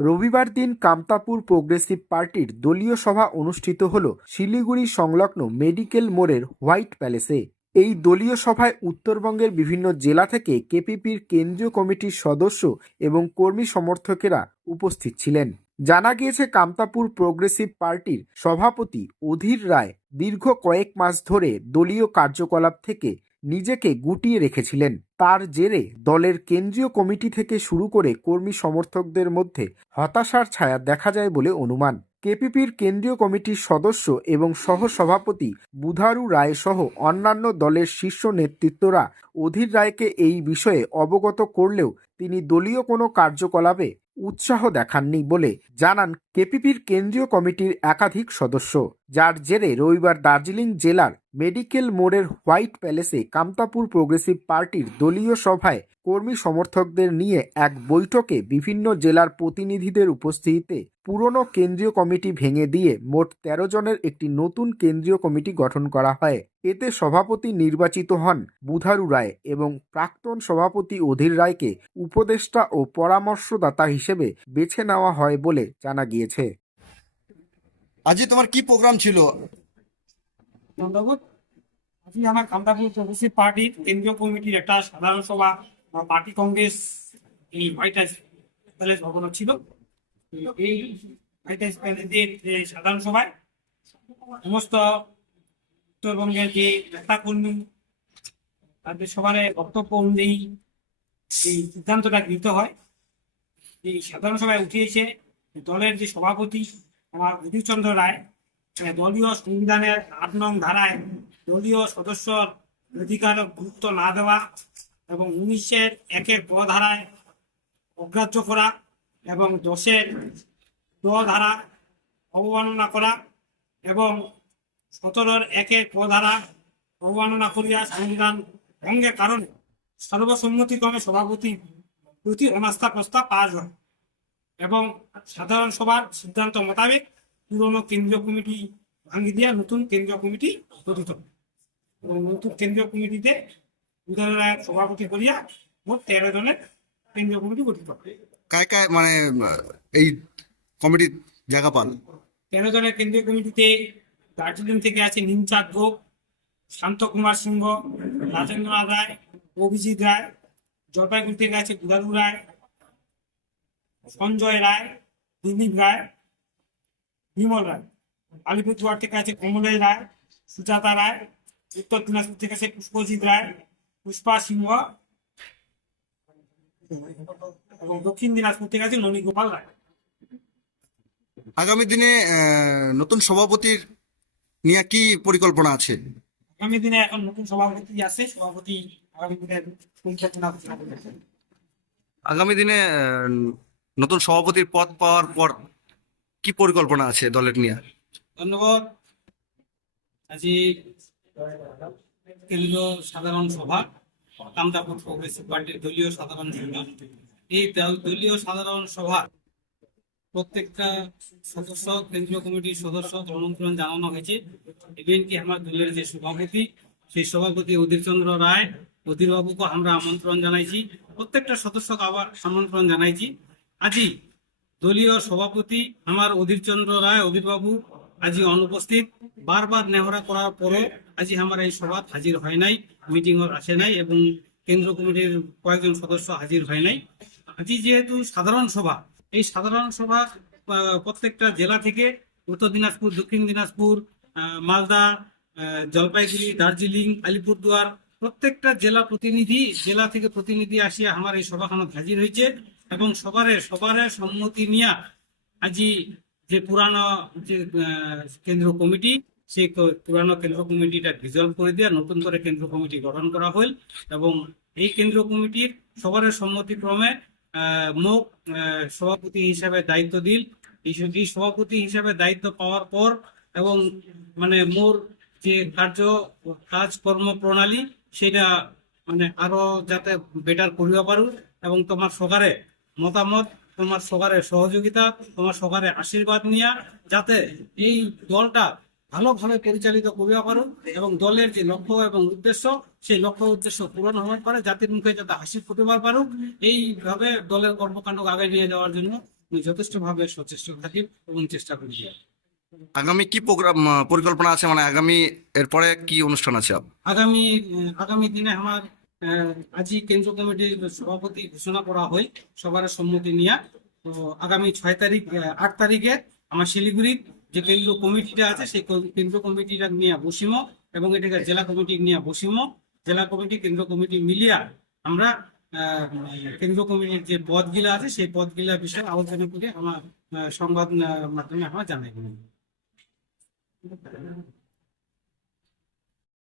রবিবার দিন কামতাপুর প্রোগ্রেসিভ পার্টির দলীয় সভা অনুষ্ঠিত হল শিলিগুড়ি সংলগ্ন মেডিকেল মোড়ের হোয়াইট প্যালেসে। এই দলীয় সভায় উত্তরবঙ্গের বিভিন্ন জেলা থেকে কেপিপির কেন্দ্রীয় কমিটির সদস্য এবং কর্মী সমর্থকেরা উপস্থিত ছিলেন। জানা গিয়েছে, কামতাপুর প্রোগ্রেসিভ পার্টির সভাপতি অধীর রায় দীর্ঘ কয়েক মাস ধরে দলীয় কার্যকলাপ থেকে নিজেকে গুটিয়ে রেখেছিলেন। তার জেরে দলের কেন্দ্রীয় কমিটি থেকে শুরু করে কর্মী সমর্থকদের মধ্যে হতাশার ছায়া দেখা যায় বলে অনুমান। কেপিপির কেন্দ্রীয় কমিটির সদস্য এবং সহসভাপতি বুধারু রায় সহ অন্যান্য দলের শীর্ষ নেতৃত্বরা অধীর রায়কে এই বিষয়ে অবগত করলেও তিনি দলীয় কোনো কার্যকলাপে উৎসাহ দেখাননি বলে জানান কেপিপির কেন্দ্রীয় কমিটির একাধিক সদস্য। যার জেরে রবিবার দার্জিলিং জেলার মেডিকেল মোড়ের হোয়াইট প্যালেসে কামতাপুর প্রোগ্রেসিভ পার্টির দলীয় সভায় কর্মী সমর্থকদের নিয়ে এক বৈঠকে বিভিন্ন জেলার প্রতিনিধিদের উপস্থিতিতে পুরনো কেন্দ্রীয় কমিটি ভেঙে দিয়ে মোট তেরো জনের একটি নতুন কেন্দ্রীয় কমিটি গঠন করা হয়। এতে সভাপতি নির্বাচিত হন বুধারু রায় এবং প্রাক্তন সভাপতি অধীর রায়কে উপদেষ্টা ও পরামর্শদাতা হিসেবে বেছে নেওয়া হয় বলে জানা গিয়েছে। আজকে তোমার কি প্রোগ্রাম ছিল? আজকে আমার কামতাপুর প্রগ্রেসিভ পার্টির কেন্দ্রীয় কমিটির একটা সাধারণ সভা বা পার্টি কংগ্রেস এই হোয়াইট হাউস প্যালেস ভবনে ছিল। এই হোয়াইট হাউস প্যালেসের যে সাধারণ সভায় সমস্ত উত্তরবঙ্গের যে নেতা কর্মী তাদের সবার বক্তব্য অনুযায়ী এই সিদ্ধান্তটা গৃহীত হয়। এই সাধারণ সভায় উঠে এসে দলের যে সভাপতি আমার অধীরচন্দ্র রায় মানে দলীয় সংবিধানের আট নং ধারায় দলীয় সদস্যর অধিকার গুরুত্ব না দেওয়া এবং উনিশের একের ক ধারায় অগ্রাহ্য করা এবং দশের দ ধারা অবমাননা করা এবং সতেরোর একে ক ধারা অবমাননা করিয়া সংবিধান ভঙ্গের কারণে সর্বসম্মতিক্রমে সভাপতি প্রতি অনাস্থা প্রস্তাব পাস হয় এবং সাধারণ সভার সিদ্ধান্ত মোতাবেক পুরনো কেন্দ্রীয় কমিটি ভাঙি দিয়া নতুন কেন্দ্রীয় কমিটি গঠিত নতুন কেন্দ্রীয় কমিটিতে উদাহরণ সভাপতি করিয়া মোট তেরো জনের কেন্দ্রীয় কমিটি গঠিত কায় কায় মানে এই কমিটির জায়গা পান তেরো জনের কেন্দ্রীয় কমিটিতে দার্জিলিং থেকে আছে নিমচাঁদ গোপ শান্ত কুমার সিংহ রাজেন্দ্রনাথ রায়, অভিজিৎ রায়, জলপাইগুড়ি থেকে আছে গুদারু রায়, সঞ্জয় রায়, দিলীপ রায়, বিমল রায়। আলিপুরদুয়ার থেকে আছে কমলেশ রায়, সুজাতা রায়, উত্তর দিনাজপুর থেকে আছে পুষ্পজিৎ রায়, পুষ্পা সিংহ, এবং দক্ষিণ দিনাজপুর থেকে আছে ননী গোপাল রায়। আগামী দিনে নতুন সভাপতির নিয়ে কি পরিকল্পনা আছে? আগামী দিনে এখন নতুন সভাপতি আছে সভাপতি আগামী দিনে আগামী দিনে নতুন সভাপতির পদ পাওয়ার পর কি পরিকল্পনা আছে দলের নিয়ে? ধন্যবাদ। আজি কেন্দ্রীয় সাধারণ সভা কামতাপুর প্রগ্রেসিভ পার্টির দলীয় সাধারণ সভা এই দল- দলীয় সাধারণ সভা প্রত্যেকটা সদস্য, কেন্দ্রীয় কমিটির সদস্য আমন্ত্রণ জানানো হয়েছে। ইভেন কি আমার দলের যে সভাপতি, সেই সভাপতি অধীরচন্দ্র রায়, অধীরবাবুকে আমরা আমন্ত্রণ জানাইছি। প্রত্যেকটা সদস্যকে আবার আমন্ত্রণ জানাইছি। আজি দলীয় সভাপতি আমার অধীরচন্দ্র রায়, অধীরবাবু আজি অনুপস্থিত। বারবার নেহরা করার পরও আজি আমার এই সভা হাজির হয় নাই মিটিং আসে নাই এবং কেন্দ্র কমিটির কয়েকজন সদস্য হাজির হয় নাই। আজি যেহেতু সাধারণ সভা এই সাধারণ সভা প্রত্যেকটা জেলা থেকে উত্তর দিনাজপুর, দক্ষিণ দিনাজপুর মালদা জলপাইগুড়ি, দার্জিলিং, আলিপুরদুয়ার প্রত্যেকটা জেলা প্রতিনিধি, জেলা থেকে প্রতিনিধি আসিয়া আমার এই সভাখানত হাজির হয়েছে এবং সবারে সবারে সম্মতি নিয়ে আজি যে পুরানো যে কেন্দ্র কমিটি, সেই পুরানো কেন্দ্র কমিটিটা ডিজলভ করে দিয়ে নতুন করে কেন্দ্র কমিটি গঠন করা হল এবং এই কেন্দ্র কমিটির সবার সম্মতিক্রমে মোক সভাপতি হিসাবে দায়িত্ব দিল। এই সভাপতি হিসাবে দায়িত্ব পাওয়ার পর এবং মানে মোর যে কার্য কাজকর্ম প্রণালী, সেটা মানে আরও যাতে বেটার করিবা পারু এবং তোমার সকারে মতামত, তোমার সকারে সহযোগিতা, তোমার সকারে আশীর্বাদ নিয়া যাতে এই দলটা ভালোভাবে পরিচালিত করিবা পারো এবং দলের যে লক্ষ্য এবং উদ্দেশ্য সেই লক্ষ্য উদ্দেশ্য পূরণ হওয়ার পরে জাতির মুখে যাতে হাসি ফুটিবার পারুক এইভাবে দলের কর্মকাণ্ড আগে নিয়ে যাওয়ার জন্য আমি যথেষ্টভাবে সচেষ্ট থাকি এবং চেষ্টা করি। আগামী কি প্রোগ্রাম পরিকল্পনা আছে? মানে আগামী এরপরে কি অনুষ্ঠান আছে? আগামী আগামী দিনে আমার আজই কেন্দ্র কমিটির সভাপতি ঘোষণা করা হয় সবার সম্মতি নিয়ে। তো আগামী ছয় তারিখ আট তারিখে আমার শিলিগুড়ির যে কেন্দ্র কমিটিটা আছে, সেই কেন্দ্র কমিটিটা নিয়ে বসিম এবং এটাকে জেলা কমিটি নিয়ে বসিম। জেলা কমিটি কেন্দ্র কমিটি মিলিয়া আমরা কেন্দ্র কমিটির যে পদগুলো আছে, সেই পদগুলা বিষয়ে আলোচনা করে আমার সংবাদ মাধ্যমে আমরা জানাই।